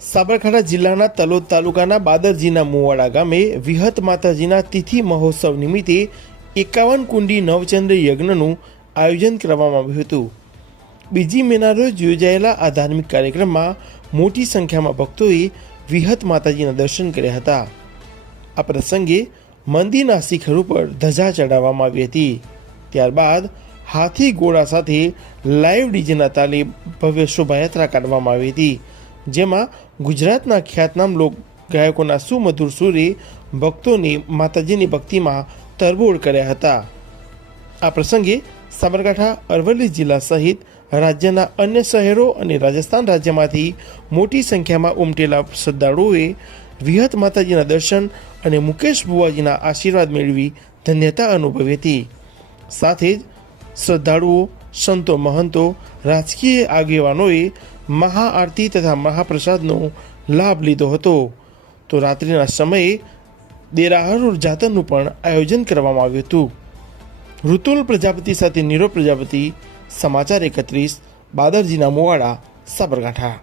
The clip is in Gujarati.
સાબરકાંઠા જિલ્લાના તલોદ તાલુકાના બાદરજીના મુવાડા ગામે વિહત માતાજીના તિથિ મહોત્સવ નિમિત્તે એકાવન કુંડી નવચંદ્ર યજ્ઞનું આયોજન કરવામાં આવ્યું હતું. બીજી મેના રોજ યોજાયેલા આ ધાર્મિક કાર્યક્રમમાં મોટી સંખ્યામાં ભક્તોએ વિહત માતાજીના દર્શન કર્યા હતા. આ પ્રસંગે મંદિરના શિખર ઉપર ધજા ચડાવવામાં આવી હતી. ત્યારબાદ હાથી ઘોડા સાથે લાઈવ ડીજેના તાલે ભવ્ય શોભાયાત્રા કાઢવામાં આવી હતી. જેમાં ગુજરાતના ખ્યાતનામ લોક ગાયકોના સુમધુર સુરે ભક્તોને માતાજીની ભક્તિમાં તરબોળ કર્યા હતા. આ પ્રસંગે સાબરકાંઠા, અરવલ્લી જિલ્લા સહિત રાજ્યના અન્ય શહેરો અને રાજસ્થાન રાજ્યમાંથી મોટી સંખ્યામાં ઉમટેલા શ્રદ્ધાળુઓએ વિહત માતાજીના દર્શન અને મુકેશ બુવાજીના આશીર્વાદ મેળવી ધન્યતા અનુભવી હતી. સાથે જ શ્રદ્ધાળુઓ સંતો મહંતો, રાજકીય આગેવાનોએ મહાઆરતી તથા મહાપ્રસાદનો લાભ લીધો હતો. તો રાત્રિના સમયે દેરાહરુર જાતરનું પણ આયોજન કરવામાં આવ્યું હતું. ઋતુલ પ્રજાપતિ સાથે નીરવ પ્રજાપતિ, સમાચાર એકત્રીસ, બાદરજીના મોવાડા, સાબરકાંઠા.